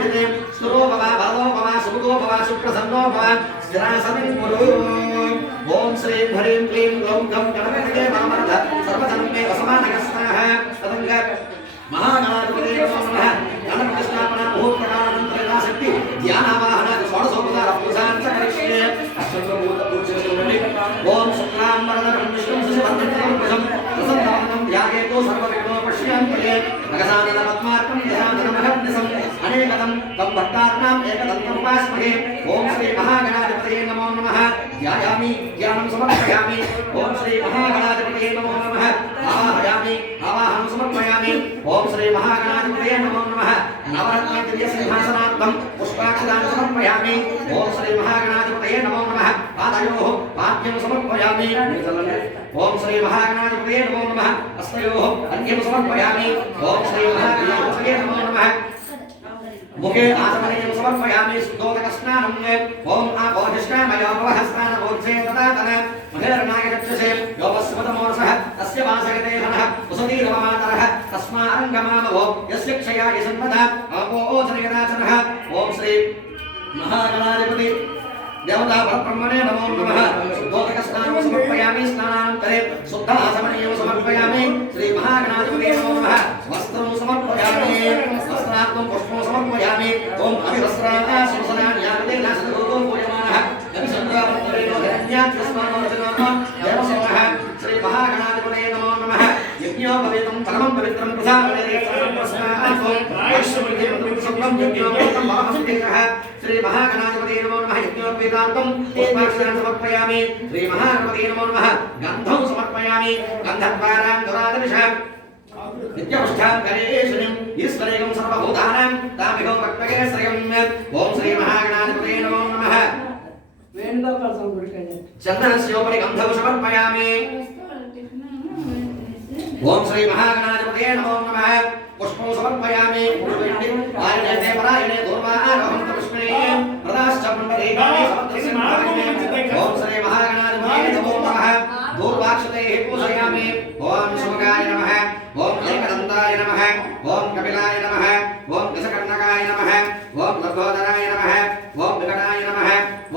सर्वाधिते स्तुरो भव बलो भव सुमुखो भव सुप्रसन्नो भव स्थिरासनं कुरु ओम श्री ह्रीं क्लीं ग्लौं गं गणपतये नमः सर्वधनं मे वसमानः स्वाहा तदंग महागणाधिपतये नमः गणपतिस्थापना मुहूर्तकालानन्तरेण शक्ति ध्यानावाहन षोडशोपचार पूजां च करिष्ये ओम शुक्लांबरधरं विष्णुं शशिवर्णं भुजं प्रसन्नवदनं ध्यायेतो सर्वविघ्नोपश्यन्ते भगवान् पद्मार्कं ध्यानमहर्निशम् अनेकदं तं भक्तानाम् एकदन्तं उपास्महे ओम श्री महागणाधिपतये नमो नमः ध्यायामि ज्ञानं समर्पयामि ओम श्री महागणाधिपतये नमो नमः आवाहयामि आवाहनं समर्पयामि ओम श्री महागणाधिपतये नमो नमः नवरत्न दिव्य सिंहासनार्थं पुष्पाक्षदानं समर्पयामि ओम श्री महागणाधिपतये नमो नमः पादयोः पाद्यं समर्पयामि ओम श्री महागणाधिपतये नमो नमः हस्तयोः अर्घ्यं समर्पयामि ओम श्री महागणाधिपतये नमो नमः मुखे आचमनीयं समर्पयामि शुद्धोदकस्नानं ओम आपोधिष्ठामयोपवहस्नानबोधे तथा तन महेर्नागचक्षसे योपस्वतमोरसः तस्य वासगते हनः वसुधीरवमातरः तस्मारङ्गमामवो यस्य क्षयाय सन्मदा आपोजनयदाचनः ओम श्री महागणाधिपति देवता परब्रह्मणे नमो नमः शुद्धोदकस्नानं समर्पयामि स्नानानन्तरे शुद्ध आचमनीयं समर्पयामि श्री महागणाधिपतये नमो नमः वस्त्रं समर्पयामि वस्त्रार्थं पुष्पं समर्पयामि ओम अभिवस्त्राणाशंसनान्याकृतेन सदोतो पूयमानः अभिसन्द्रावन्तरेणो हिरण्याक्षस्मानोर्जनः देवसेनः श्री महागणाधिपतये नमो नमः यज्ञोपवीतं परमं पवित्रं प्रसादने श्री महागणाधिपतये नमो नमः यज्ञोपवीतार्थं पुष्पाक्षदानं समर्पयामि श्री महागणपतये नमो नमः गन्धं समर्पयामि गन्धद्वारां दुरादर्शः नित्यपुष्ठां करेशुनिं ईश्वरेकं सर्वभूतानां तामिहो भक्तगे श्रियम् ओम श्री महागणाधिपतये नमो नमः चन्दनस्योपरि गन्धं समर्पयामि ओम श्री महागणाधिपतये नमो नमः पुष्पं समर्पयामि आर्यते परायणे दूर्वारोहं पुष्पिणे प्रदाश्च पुण्डरीकाणि समर्पयामि ओम श्री महागणाधिपतये नमो नमः दूर्वाक्षतैः पूजयामि ओम शुभगाय नमः ओम एकदन्ताय नमः ओम कपिलाय नमः ओम दशकर्णकाय नमः ओम लंबोदराय नमः ओम विकटाय नमः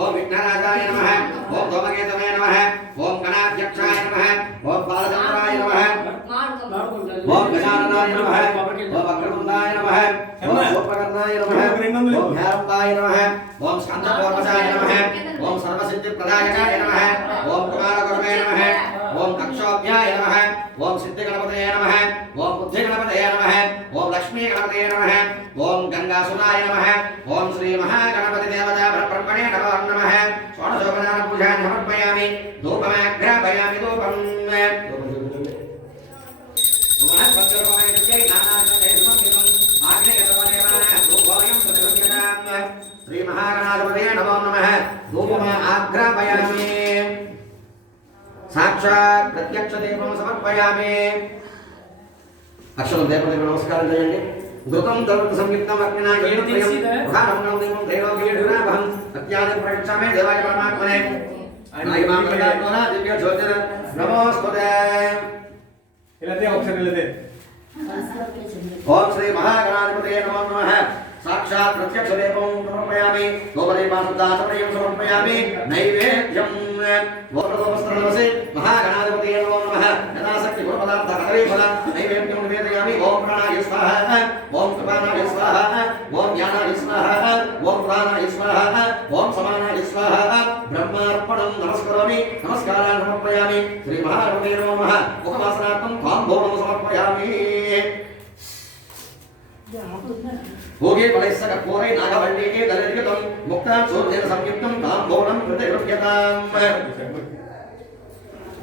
ओम विघ्नराजाय नमः ओम धूमकेतवे नमः ओम गणाध्यक्षाय नमः ओम बालचन्द्राय नमः ओम गजाननाय नमः ओम अग्रतुण्डाय नमः ओम शूर्पकर्णाय नमः ओम हेरम्बाय नमः ओम स्कन्दपूर्वजाय नमः ओम सर्वसिद्धिप्रदायकाय नमः ओम कुमारगुरवे नमः ओम कक्षोभ्याय नमः ओम सिद्धिगणपतये नमः ओम बुद्धिगणपतये नमः ओम लक्ष्मीगणपतये नमः ओम गंगासुताय नमः ओम श्री महागणपति देवता ब्रह्मणे नमः षोडशोपचार पूजां समर्पयामि धूपमाघ्रापयामि धूपं श्री महागणाधिपतये नमो नमः धूपमा आघ्रापयामि साक्षात् प्रत्यक्ष दीपं समर्पयामि अक्षरं देवतेभ्यो नमस्कारं చేయండి घृतं तरुण संयुक्तं अग्निना योनित्रयं प्रधानं दीपं त्रैलोक्येषुरावहं सत्यादि प्रयच्छामि देवाय परमात्मने आयमां प्रकाशोना दिव्य ज्योतिर नमोस्तुते इलते अक्षर इलते ओम श्री महागणाधिपतये नमो नमः साक्षात् प्रत्यक्ष दीपं समर्पयामि धूपदीपाशुद्धाचमनीयं समर्पयामि नैवेद्यं वस्त्रनमसे महागणाधिपतये नमो नमः यथाशक्ति गुरुपदार्थ कदलीफल नैवेद्यं निवेदयामि ओम प्राणाय स्वाहा ओम कृपाणाय स्वाहा ओम ज्ञानाय स्वाहा ओम प्राणाय स्वाहा ओम समानाय स्वाहा ब्रह्मार्पणं नमस्करोमि नमस्कारान् समर्पयामि श्री महागणपतये नमो नमः मुखवासनार्थं ताम्बूलं समर्पयामि भोगे फलस्य कर्पूरे नागवल्लीके दलर्घितं मुक्तां सूर्येण संयुक्तं ताम्बूलं प्रतिगृह्यताम्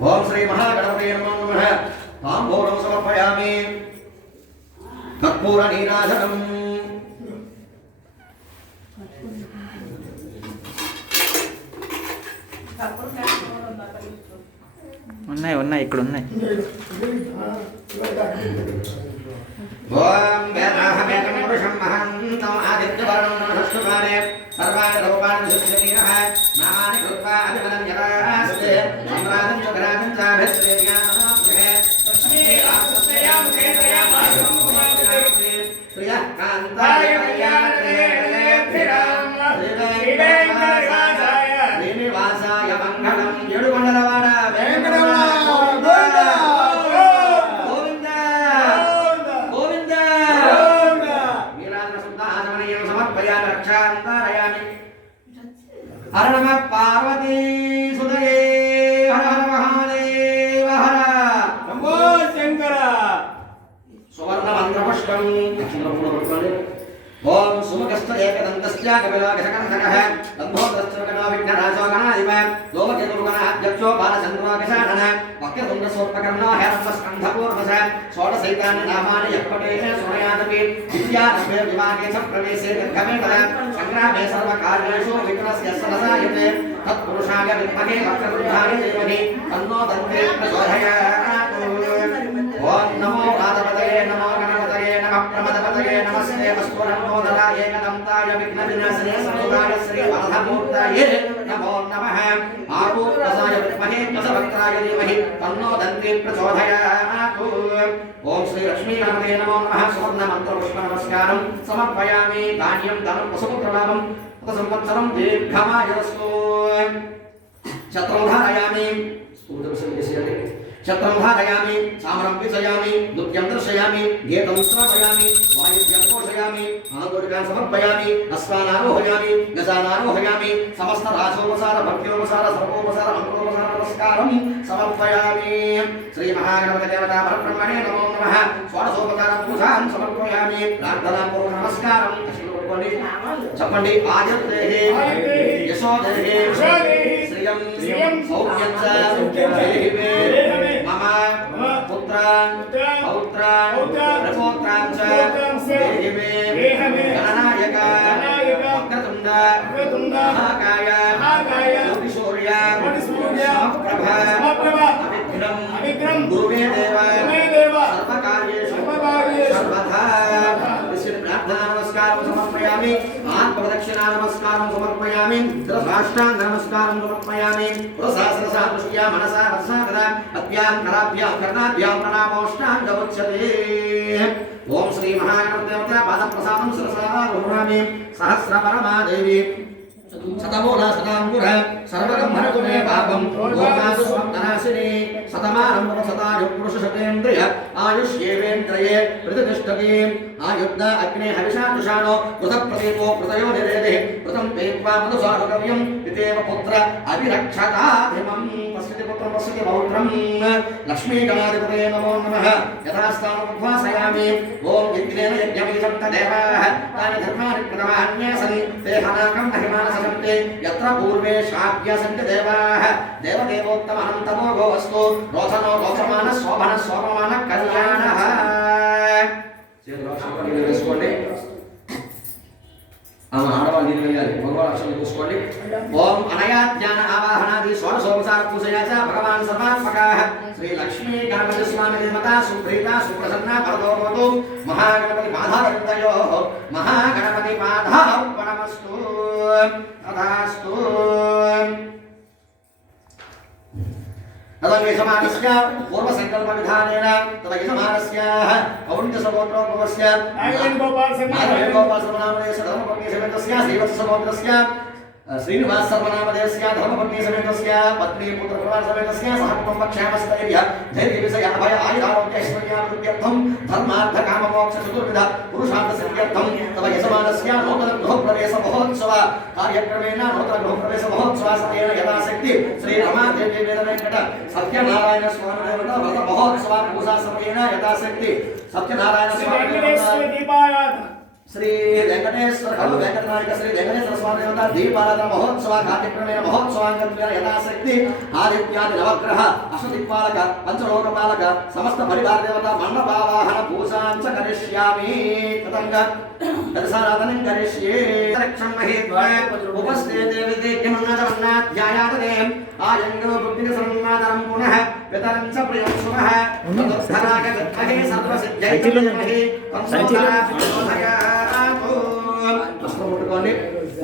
ओम श्री महागणपतये नमो नमः ताम्बूलं समर्पयामि कर्पूर नीराजनम् ఉన్నాయి ఇక్కడ ఉన్నాయి ओम वेदाहमेकं पुरुषं महन्तं आदित्यवर्णं नमस्कारे सर्वाणि रूपाणि विशुद्धीनः नामानि कृत्वा अभिमनं यदास्ते सम्राजं च विराजं च अभिश्रेयामहे तस्मै रामस्य यामुखे तया मार्गं प्रियः कान्ताय कल्याणे ఏడుకొండలవాడ వెంకటరమణ గోవింద గోవింద వీరాజన శుద్ధ ఆచమనీయం సమర్పయామి రక్షాంతారయామి హర నమః పార్వతీ సుదయే హర హర మహాదేవ హర శంభో శంకర సువర్ణ మంత్రపుష్పం ఓం సుముఖస్థ ఏకదంతస్య కపిలాకశకంధకః దంభోదరశ్చ గణో విఘ్నరాజో గణాధిప లోమకేతుర్గణ అధ్యక్షో బాలచంద్రోకశానన వక్రతుండ సోత్పకర్ణో హేరంతస్కంధపూర్వస షోడశైతాని నామాని యప్పటే శృణయాదపి విద్యారభే వివాగే చ ప్రవేశే నిర్గమేతర సంగ్రామే సర్వకార్యేషు విఘ్నస్య సరసాయతే తత్పురుషాయ విద్మహే వక్రతుండాయ ధీమహి తన్నో దంతే ప్రచోదయాత్ ఓం నమో రాధపతయే నమో గణపతయే నమః ప్రమదపతయే నమస్తే వస్తురంగోదరాయ గదంతాయ విఘ్నవినాశనే సముదాయ శ్రీ వరదమూర్తయే నమో నమః ఆపూర్వసాయ విద్మహే వసవక్త్రాయ ధీమహి తన్నో దంతే ప్రచోదయాత్ ఓం శ్రీ లక్ష్మీ గణపతే నమో నమః సువర్ణ మంత్ర పుష్ప నమస్కారం సమర్పయామి ధాన్యం ధనం పశుపుత్రలాభం ఒక సంవత్సరం దీర్ఘమాయస్తు శత్రుం ధారయామి शत्रं धारयामि सामरं विसयामि नृत्यं दर्शयामि गीतं श्रावयामि वायुव्यं घोषयामि आङ्गुलिकान् समर्पयामि अश्वानारोहयामि गजानारोहयामि समस्त राजोपसार भक्त्योपसार सर्वोपसार मन्त्रोपसार नमस्कारं समर्पयामि श्री महागणपति देवता परब्रह्मणे नमो नमः षोडशोपचार पूजां समर्पयामि प्रार्थनापूर्वक नमस्कारं చెప్పండి ఆయుర్దేహే యశోదేహే శ్రియం సౌఖ్యం చ దేహిమే మమ పుత్రాన్ పౌత్రాన్ ప్రపౌత్రాన్ చ దేహిమే గణనాయక వక్రతుండ మహాకాయ జ్యోతిసూర్య సమప్రభ అవిఘ్నం గురుమే దేవ సర్వకార్యేషు సర్వదా प्रार्थना नमस्कार समर्पयामि आत्मप्रदक्षिणा नमस्कार समर्पयामि साष्टांग नमस्कार समर्पयामि पुरसासरसा दृष्ट्या मनसा वत्सा तदा अद्यां कराभ्यां कर्णाभ्यां प्रणामोष्टांग उच्यते ओम श्री महागणपति देवता पादप्रसादं शिरसा गृह्णामि सहस्रपरमा देवी शतमूला शतांकुर सर्वगम्भरगुणे पापं लोकासु स्वप्ननाशिनी शतमानं सतायु पुरुषशतेन्द्रिय आयुष्येवेन्द्रिये प्रतिष्ठति आयुद्ध अग्ने हविषा तुषाणो कृतप्रदीपो कृतयो निरेदे कृतं पेत्वा मधुसारुकव्यं पितेव पुत्र अभिरक्षताधिमं पश्यति पुत्रं पश्यति पौत्रं लक्ष्मीगणाधिपतये नमो नमः यथास्थानमुद्वासयामि ॐ यज्ञेन यज्ञमीशं तदेवाः तानि धर्माणि कृतमान्यासनि ते हनाकं महिमानसजन्ते यत्र पूर्वे शाप्य सन्ति देवाः देवदेवोत्तम अनन्तमोघो अस्तु रोचनो रोचमान शोभन शोभमान कल्याणः వేసుకోండి ఆమె ఆడవాళ్ళు నీళ్ళు వెళ్ళాలి మగవాళ్ళు అక్షరం చూసుకోండి ఓం అనయా ధ్యాన ఆవాహనాది షోడశోపచార పూజయాచ భగవాన్ సర్వాత్మకాః శ్రీ లక్ష్మీ గణపతి స్వామి దేవత సుప్రీత సుప్రసన్న పరదోభవతు మహాగణపతి పాదారవిందయోః మహాగణపతి పాదార్పణమస్తు తథాస్తు तदयजमानस्य पूर्वसङ्कल्पविधानेन तदयजमानस्य औण्यसगोत्रोद्भवस्य नारायण गोपाल सर्वनामधेयस्य धर्मपत्नीसमेतस्य श्रीवत्सगोत्रस्य श्रीनिवास सर्वनामधेयस्य धर्मपत्नीसमेतस्य पत्नी पुत्रप्रवासमेतस्य सह कुटुम्बक्षेमस्थैर्य धैर्यविषय अभय आयुरारोग्य ऐश्वर्याभिवृद्ध्यर्थं धर्मार्थकाममोक्ष चतुर्विध पुरुषार्थसिद्ध्यर्थं तदयजमानस्य नूतन गृहप्रवेश महोत्सव कार्यक्रमेण नूतन गृहप्रवेश महोत्सव समेन यथाशक्ति श्री रमादेवी वेदवेंकट सत्यनारायण स्वामी देवता व्रत महोत्सव पूजा समेन यथाशक्ति सत्यनारायण स्वामी देवता श्री वेंकटेश्वर खलु वेंकटनायक श्री वेंकटेश्वर स्वामी देवता दीपाराधन महोत्सव कार्यक्रमेण महोत्सवांगत्वेन यथाशक्ति आदित्यादि नवग्रह अष्टदिक्पालक पंचलोकपालक समस्त परिवार देवता मंडपावाहन पूजां च करिष्यामि ततंग दर्शनादनं करिष्ये रक्षं महेद्वा उपस्थे देवी देव्यमन्नाध्यायातने आयंगो बुद्धिं सम्मादनं पुनः वितरं च प्रियं सुमः तदुद्धराग विद्महे सर्वसिद्ध्यै धीमहि तन्सोदरा प्रचोदयातु वस्त्रमुट्टुकोंडि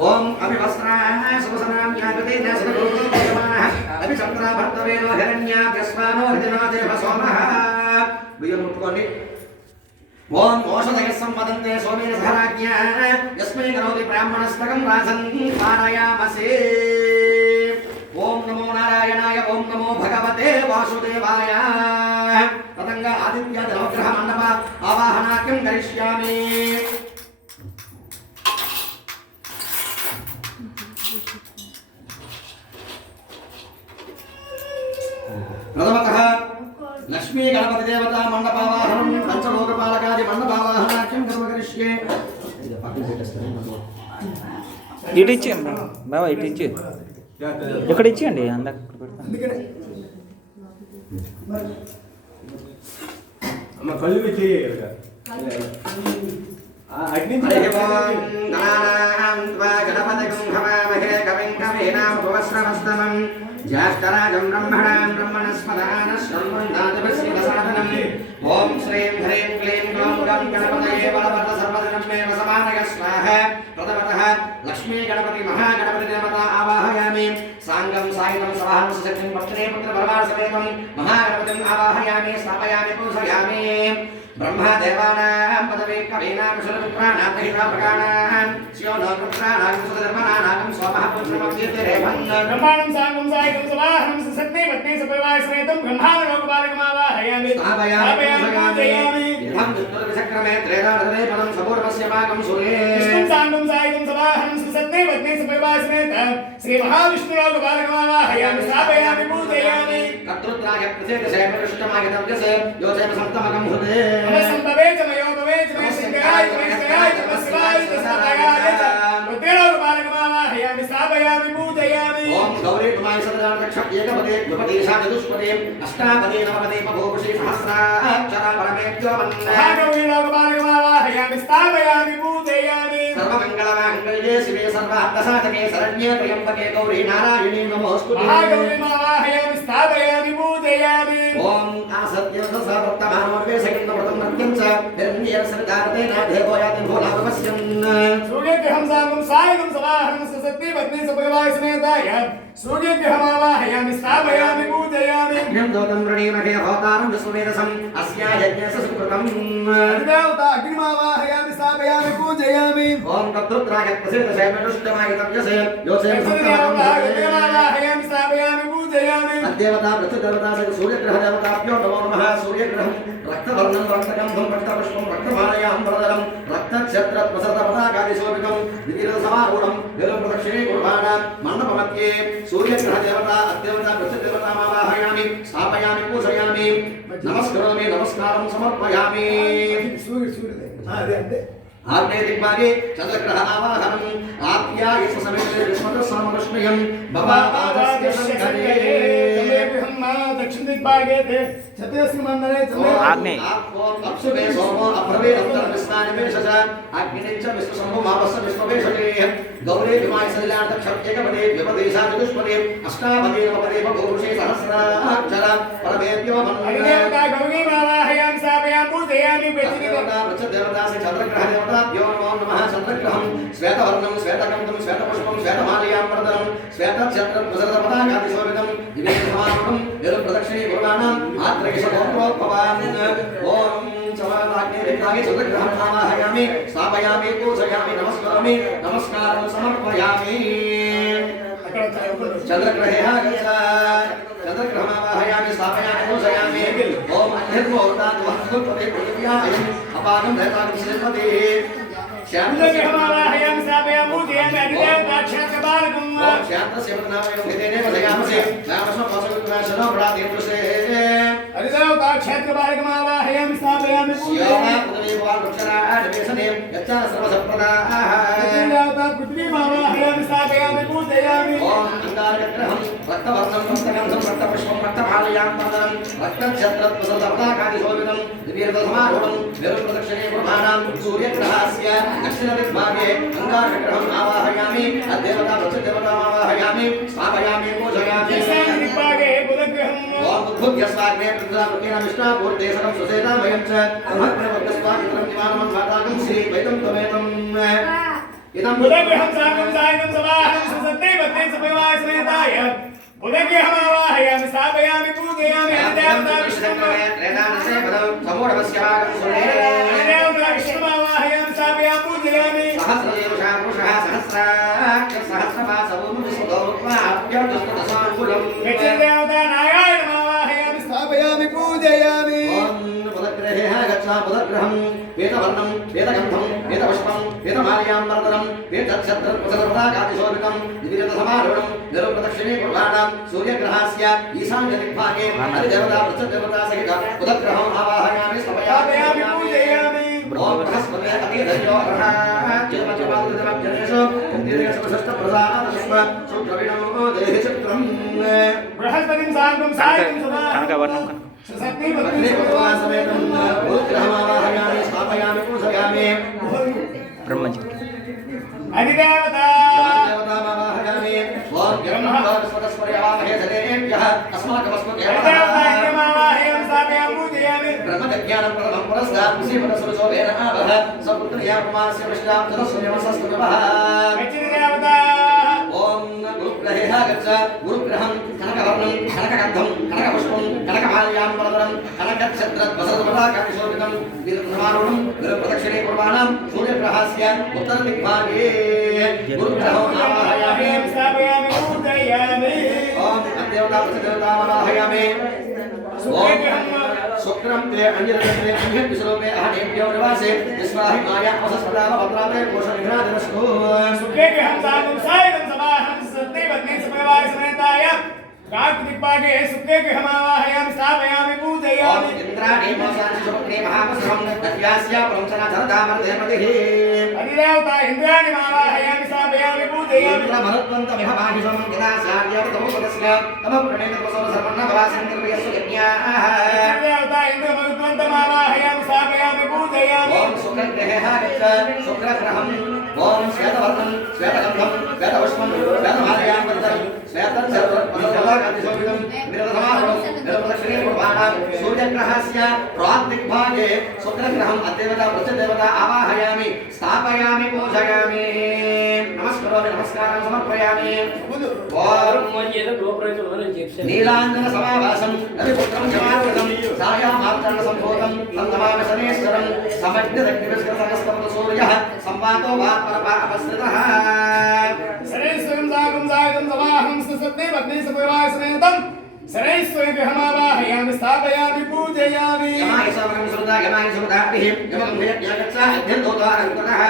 ओम अभिवस्त्राः सुवसनाम्यागतेन सुरगोत्रोपयमानः अभिचन्द्रा भर्तवेनो हिरण्याभ्यस्वानो हृदिनादेव सोमः बिయ్యం ముట్టుకోండి ओम औषधयः सम्वदन्ते सोमेन सहराज्ञा यस्मै करोति ब्राह्मणस्तकं राजन् पारयामसे ओम नमो नारायणाय ओम वासुदेवाय पतंग आदित्य नवग्रह मंडप आवाहनाख्यं करिष्यामि प्रथमतः लक्ष्मी गणपति देवता मंडपावाहनं पंचलोकपालकादि मंडपावाहनाख्यं कर्म करिष्ये ఇటు ఇచ్చేయండి బాబా ఇటు ఇచ్చి ఇక్కడ ఇచ్చేయండి అందరు అమ్మ కళ్ళు పెట్టి ज्येष्ठराजं ब्रह्मणां ब्रह्मणस्पदान शृण्वन्नादिवस्यवसादनम् ॐ श्रीं ह्रीं क्लीं ग्लौं गं गणपतये बलवत् सर्वजनमेव समानय स्वाहा प्रथमतः लक्ष्मी गणपति महागणपति देवता आवाहयामि साङ्गं सायिनं सवाहं सशक्तिं पत्नी पुत्रपरमासमेतं महागणपतिम् आवाहयामि स्थापयामि पूजयामि ब्रह्मदेवानां पदवी कवीनां शरपुत्राणां महिमाप्रकाणां स्योनोपुत्राणां सुधर्मणानां सोमः पुत्रमव्यतिरेभन् ब्रह्माणं साङ्गं सायिनं सवाहनं सशक्ति पत्नी सपरिवारसमेतं ब्रह्माण्डलोकपालकमावाहयामि स्थापयामि पूजयामि इदं दुर्विचक्रमे त्रेधावदने पदं सपूर्वस्य भागं सूर्ये विष्णुं साङ्गं सायिनं सवाहनं सशक्ति पत्नी सपरिवारसमेतं श्री महाविष्णुलोकपालकमावाहयामि स्थापयामि पूजयामि कर्तृत्राय प्रसिद्धसे पृष्ठमाय तव्यसे योजय संतमकं हृदे नमस्ते चमयो भवे चमे सिंगाय नमस्काराय तस्मयाय रुद्रलोकपालकमावाहयामि स्थापयामि पूजयामि ओम गौरी कुमारी सदान रक्षक एकपदे द्विपदे चतुष्पदे अष्टापदे नवपदे बभूषि सहस्राक्षरा परमेभ्यो वन्दे महागौरी लोकपालकमावाहयामि स्थापयामि पूजयामि सर्वमङ्गलमाङ्गल्ये शिवे सर्वार्थसाधके शरण्ये त्र्यम्बके गौरी नारायणी नमोऽस्तुते महागौरी मावाहयामि स्थापयामि पूजयामि ओम आसत्यसवर्तमानोर्वेशकिन्दव्रतं नृत्यं च निर्नियरसरितारतेन देवोयाति भूलाभवस्यन् सूर्यग्रहं साङ्गं सायिनं सवाहनं सशक्ति पत्नी सपरिवारसमेताय सूर्यग्रहमावाहयामि स्थापयामि पूजयामि अग्निं दोतं वृणीमहे होतारं विश्ववेदसम् अस्या यज्ञस्य सुकृतम् देवता अग्निमावाहयामि स्थापयामि पूजयामि ओम तत्रुत्राय प्रसिद्धसे मेरुष्टमाय तव्यसे योसे देवताहयामि स्थापयामि पूजयामि देवता प्रसिद्धदेवता से सूर्यग्रह देवताभ्यो नमो नमः सूर्यग्रहं रक्तवर्णं रक्तगन्धं रक्तपुष्पं रक्तमालयां वरदनं रक्तक्षत्रपसरपताकादिशोभितं विविधसमारूढं निरप्रदक्षिणे कुर्वाणां मण्डपमध्ये सूर्यग्रहदेवता अद्देवता प्रसिद्धदेवतामावाहयामि स्थापयामि पूजयामि नमस्करोमि नमस्कारं समर्पयामि आग्नेय दिग्भागे चंद्रग्रह आवाहनम् आप्यायस समेते विस्मतस्समकृष्णयं भवापादस्य शङ्करे दक्षिण दिग्भागे थे छत्तीसगढ़ मंडले आग्नेय अप्सुभे सोमो अभ्रवे अन्तर्विस्तानिवेशज अग्निञ्च विश्वशम्भो मापस्य विश्ववेशते गौरे विमाय सलिलार्थ क्षत्यकपदे द्विपदेशा चतुष्पदे अष्टापदे नवपदे बभूषे सहस्राक्षर परमेभ्यो देवता गौरी मावाहयामि स्थापयामि पूजयामि देवता देवता से चंद्रग्रह देवताभ्यो नमो नमः चंद्रग्रहं श्वेतवर्णं श्वेतगन्धं श्वेतपुष्पं श्वेतमालयां वरदनं श्वेतक्षत्रपसरपताकादिशोभितं विवेकसमारूढं निरप्रदक्षिणे कुर्वाणाम् आद्रगिशगोत्रोद्भवान् ओम चवाग्निरिक्तागे चंद्रग्रहं आवाहयामि स्थापयामि पूजयामि नमस्करोमि नमस्कारं समर्पयामि चंद्रग्रहे आगच्छ चंद्रग्रहमावाहयामि स्थापयामि पूजयामि ओम अन्यर्मोदात् वह्नुपदे पृथिव्यायम् अपागं रहतागं श्रीपदे चंद्रग्रहमावाहयामि स्थापयामि पूजयामि अधिदेवताक्षत्रपालकम् ओम शान्तस्यवदनामयं हितेनेव जयामसे नामस्म पसवित्वाशनो प्रादेवसे अधिदेवता क्षेत्रपालकमावाहयामि स्थापयामि योमा पुतदेवान् वृक्षराजवेशने यच्चा सर्वसम्प्रदाः देवता पृथ्वीमावाहयामि स्थापयामि पूजयामि ओम अंगारग्रहं रक्तवर्णं रक्तगन्धं रक्तपुष्पं रक्तमालयां वन्दनं रक्तक्षत्रपसरपताकादिशोभितं विवीर्यसमारूढं निरप्रदक्षिणे कुर्वाणां सूर्यग्रहस्य दक्षिणदिग्भागे अंगारग्रहम् आवाहयामि अद्देवता प्रत्यदेवतामावाहयामि स्थापयामि पूजयामि दिग्भागे बुधग्रहम् ओम बुद्धस्वाग्ने पृथ्वीरामकेन विष्णापूर्ते सर्वं सुसेनामयं च ब्रह्मप्रभुस्वागित्रं दिवानमं मातागं श्री वैतं त्वमेतम् इदं बुधग्रहं साङ्गं सायिनं सवाहनं सशक्ति पत्नी सपरिवारसमेताय बुधग्रहमावाहयामि स्थापयामि पूजयामि अधिदेवता विष्णुमावाहयामि स्थापयामि पूजयामि देवता नारायणमावाहयामि स्थापयामि क्षत्रप्रसरपदाकादिशोभितं दिव्यरथसमारूढं निरुप्रदक्षिणे कुर्वाणां सूर्यग्रहस्य ईशान्यदिग्भागे अधिदेवता प्रत्यदेवता सहित उदग्रहम् आवाहयामि स्थापयामि पूजयामि ओम बृहस्पते अतिरजो जयमजपादजनेषु दीर्घसप्रसादस्व सुद्रविणो देहि चित्रम् बृहस्पतिं साङ्गं सायं सदा कनकवर्णं अग्ने भगवासमेतं भूतग्रहमावाहयामि स्थापयामि पूजयामि ब्रह्मजी अधिदेवता देवतामावाहयामि ओम ब्रह्मस्पतस्पर्यावाहे जनेभ्यः अस्माकमस्मदेवता देवतामावाहयामि स्थापयामि पूजयामि ब्रह्मज्ञानं प्रथमं पुरस्तात् मुसीबतसुरशोभेन आवह सपुत्रया पुमास्य विष्टां तदस्वयमसस्तुभः देवता ओम गुरुग्रहेः गच्छ गुरुग्रहं कनकवर्णं कनकगन्धं कनकपुष्पं कनकमाल्याम्बरधरं कनकक्षत्रद्वसतपदाकाशोभितं वीरप्रमाणं वीरप्रदक्षिणे कुर्वाणां सूर्यग्रहस्य उत्तरदिग्भागे गुरुग्रहम् आवाहयामि स्थापयामि पूजयामि ओम अद्देवता प्रतिदेवतामावाहयामि ओम शुक्रं ते अन्यरत्ने अन्यविश्वरूपे अहनेभ्यो निवासे विश्वाहि माया वसस्पदाव भद्राते कोशविघ्नादिनस्तु सुखे हम साधु सायं समाहं सत्ते बदने समवाय समेताय कार्तिकपागे सुखे हम आवाहयामि स्थापयामि पूजयामि इंद्राणी मोसानि सुपत्नी महावस्त्रं तस्यास्य प्रंसना धरधामर्देवतिः अधिदेवता इंद्राणि आवाहयामि स्थापयामि पूजयामि इंद्रमरुत्वन्तमिह माहिषं यदा स्याद्यवतमोपदस्य तमप्रणेतत्वसोर सर्वन्नभवासन्तिर्वयस्सु यज्ञाः देवता इंद्रमरुत्वन्तं आवाहयामि स्थापयामि पूजयामि ओम शुक्रग्रहेः गच्छ शुक्रग्रहं ओम श्वेतवर्णं श्वेतगन्धं श्वेतपुष्पं श्वेतमालयां वर्धनं श्वेतच्छत्रपदशोभितं विरधसमारूढं निरप्रदक्षिणे कुर्वाणां सूर्यग्रहस्य प्राग्दिग्भागे शुक्रग्रहम् अद्देवता प्रत्यदेवता आवाहयामि स्थापयामि पूजयामि नमस्करोमि नमस्कारं समर्पयामि नीलाञ्जन समावासं रविपुत्रं जमावृतं छायामार्तण्ड सम्भूतं तन्नमामि शनेश्वरं समग्रदग्निविस्कृतस्तमत सूर्यः संवातो वात्परपापस्थितः शनैश्वरं सागं समाहं सत्ते बदने समवाय समेतं शनैश्वरगृहमावाहयामि स्थापयामि पूजयामि यमाय समरं सुरदा यमाय सुरदाभिः यमं यज्ञागच्छ अध्यन्तोतारङ्कृतः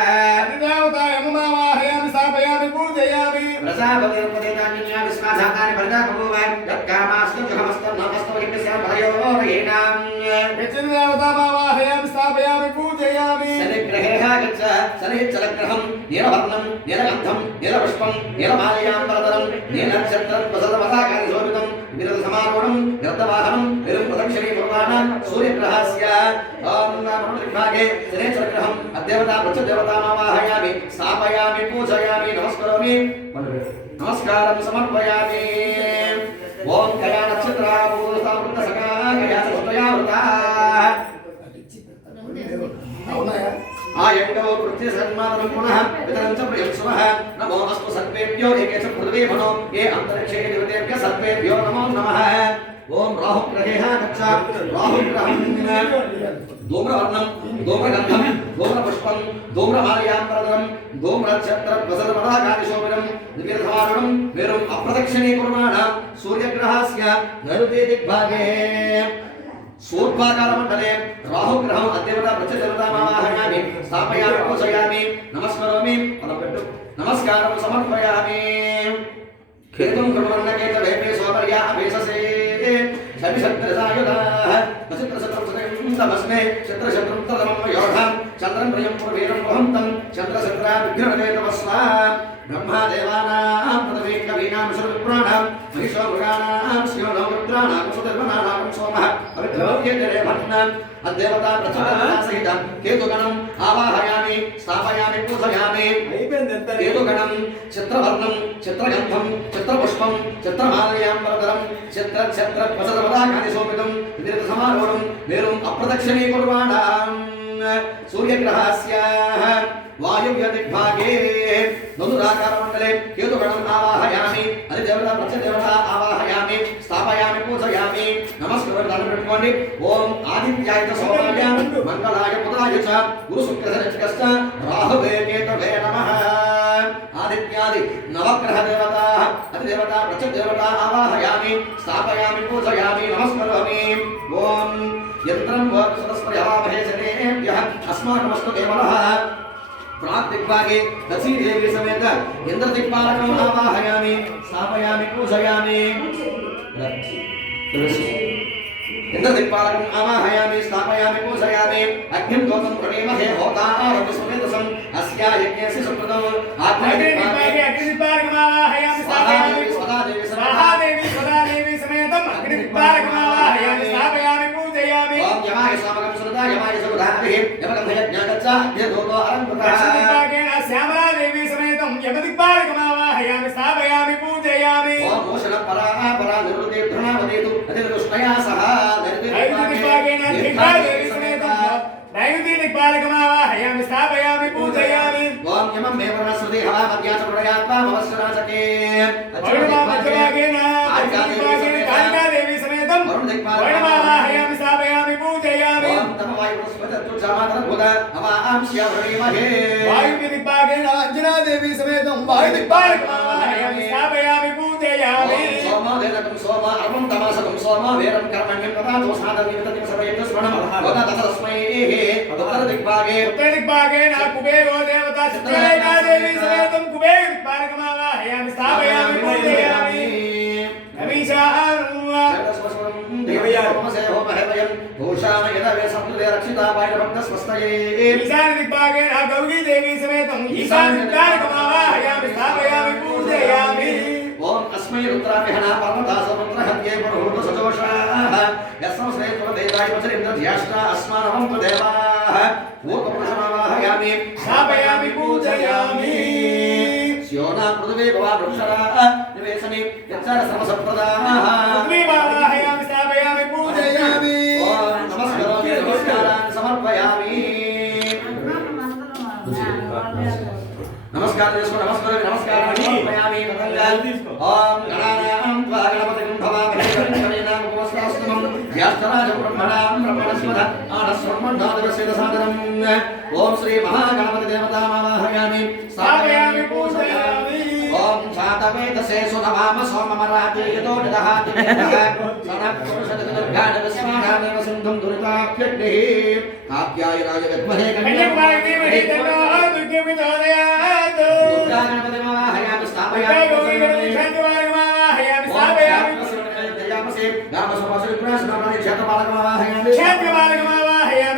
अधिदेवता यममावाहयामि स्थापयामि पूजयामि प्रसादपदेतान्या विश्वासातानि परिदा बभूव यत्कामास्तु जुहमस्तं नमस्तं यज्ञस्य भयोरेणाम् देवतामावाहयामि स्थापयामि पूजयामि शनिग्रहेः गच्छ शनिश्चरग्रहं नीलवर्णं नीलगन्धं नीलपुष्पं नीलमालयाम्बरधरं नीलक्षत्रप्रसदपदाकारिशोभितं विरधसमारूढं गरुडवाहनं विरुप्रदक्षिणे कुर्वाणां सूर्यग्रहस्य मनुर्विभागे शनिश्चरग्रहम् अद्देवता प्रत्यदेवतामावाहयामि स्थापयामि पूजयामि नमस्करोमि नमस्कारं समर्पयामि ओम गया नक्षत्रावृतसका गया सस्तयावृता आयंगो पृथ्वी सन्मानं पुनः वितरं च प्रियं सुमः नमो अस्तु सर्वेभ्यो एके च पृथ्वी मनो ये अंतरिक्षे देवतेभ्यः सर्वेभ्यो नमो नमः ओम राहुग्रहेः गच्छ राहुग्रहं धूम्रवर्णं धूम्रगन्धं धूम्रपुष्पं धूम्रमालयाम्बरधरं धूम्रक्षत्रप्रसदपदाकादिशोभितं दिव्यधमारुणं वेरुम् अप्रदक्षिणे कुर्वाणां सूर्यग्रहस्य नैऋत्ये दिग्भागे सूर्पाकारमण्डले राहुग्रहम् अद्देवता प्रत्यदेवतामावाहयामि स्थापयामि पूजयामि नमस्करोमि नमस्कारं समर्पयामि केतुं कुर्वन्नकेतवेपे सोमर्या अभेससे शनिशत्रसायुधाः वसित्रशत्रं शत्रशत्रं तदमं योधां चन्द्रं प्रियं पूर्वीरं वहन्तं चन्द्रशत्राभिघ्नते तपस्वा ब्रह्मादेवानां पृथ्वी कवीनां विष्णुपुराणां महिषो मृगाणां स्योनो रुद्राणां सुधर्वनानां सोमः पवित्रभव्यजले भट्टनाम् अद्देवता प्रचोदना सहित केतुगणम् आवाहयामि स्थापयामि पूजयामि केतुगणं चित्रवर्णं चित्रगन्धं चित्रपुष्पं चित्रमालयाम्बरधरं चित्रक्षत्रपसदपदाकादिशोभितं विरधसमारूढं वेरुम् अप्रदक्षिणे कुर्वाणां सूर्यग्रहस्य वायुव्यदिग्भागे नन्दुराकारमण्डले केतुगणम् आवाहयामि अधिदेवता प्रत्यदेवता आवाहयामि स्थापयामि पूजयामि नमस्कारं दानं పెట్టుకోండి ఓం ఆదిత్యాయ చ సోమాయ మంగళాయ బుధాయ చ గురు శుక్ర శనిశ్చ రాహువే కేతవే నమః ఆదిత్యాది నవగ్రహ దేవతాః అధిదేవతా ప్రత్యదేవతా ఆవాహయామి స్థాపయామి పూజయామి నమస్కరోమి ఓం యంత్రం వా సరస్వతి హవామహే శనేభ్యః అస్మాకమస్తు కేవలః प्राग्दिग्भागे दक्षी देवी समेत इंद्रदिक्पालकम् आवाहयामि स्थापयामि पूजयामि इंद्रदिक्पालकम् आवाहयामि स्थापयामि पूजयामि अग्निं दोतं प्रणीमहे होतारविस्मृतसम् अस्या यज्ञस्य सुकृतम् अग्निदिक्पालके अग्निदिक्पालकम् आवाहयामि स्थापयामि स्वाहा देवी सदा देवी समेतम् अग्निदिक्पालकम् आवाहयामि स्थापयामि पूजयामि ओम यमाय स्वामकं सुरता यमाय सुरधाभिः यमकं यज्ञागच्छ यदोतो अरंकुतः दक्षिणदिक्पालकेन श्यामला देवी समेतं यमदिक्पालकम् आवाहयामि स्थापयामि पूजयामि ओम मोषण परा परा निवृत्ति धृणावदेतु अतिदुष्टया सह नैऋत्यदिक्पालकेन दीर्घा देवी समेतं नैऋत्यदिक्पालकम् आवाहयामि स्थापयामि पूजयामि ओम यमं मे वर्णस्रुति हवा मध्याच प्रयात्मा भवस्वराचके वर्णमाध्यमाकेन कालिका देवी समेतं वर्णमावाहयामि स्थापयामि पूजयामि ओम तमवायुस्वतत्तु जामातरभूत हवांस्य व्रणीमहे वायुदिक्पालकेन अंजना देवी समेतं वायुदिक्पालकम् आवाहयामि स्थापयामि पूजयामि सोम देवकं सोम अर्वं तमसकं सोम वीरं कर्मण्यं तथा दोषादं निमित्तं सर्वयं स्मरणं वद तस्मै उत्तरदिक्पालकेन कुबेरो देवता चित्रलेखा देवी समेतं कुबेरदिक्पालकम् आवाहयामि स्थापयामि पूजयामि ईशानदिक्पालकेन गौरी देवी समेतं ईशानदिक्पालकम् आवाहयामि स्थापयामि पूजयामि ओम अस्मै रुद्राभिहना पर्वतास रुद्रहत्ये पुरुहूत सजोषाः यस्मस्मै पुरदेवाय वचरिन्द्रध्याष्टा अस्मानहं तु देवाः पूर्वपुरुषमावाहयामि स्थापयामि पूजयामि स्योना पृथिवी भवा वृक्षरा निवेशनि यच्चार समसप्रदाः पृथ्वीमावाहयामि स्थापयामि पूजयामि ओम नमस्कारामि नमस्कारान् समर्पयामि नमस्कार नमस्कारामि समर्पयामि ओम गणानां त्वा गणपतिं भवामहे कविनाम उपवस्तास्तमं ज्येष्ठराज ब्रह्मणां ब्रह्मणस्पद आनस्वर्मण्णादवस्यदसादनम् ओम श्री महागणपति देवतामावाहयामि स्थापयामि पूजयामि ओम शातवेदसे सुनवाम सोममराते यतो निदहाति वेदः सनत्पुरुषदुर्गाणविस्मानामेव सिन्धुं दुरिताप्यग्निः कात्यायनाय विद्महे कन्याकुमारी देवी तन्नो दुर्गे प्रचोदयात् दुर्गागणपतिमावाहयामि स्थापयामि शान्तिमार्गमावाहयामि स्थापयामि क्षेत्रपालकमावाहयामि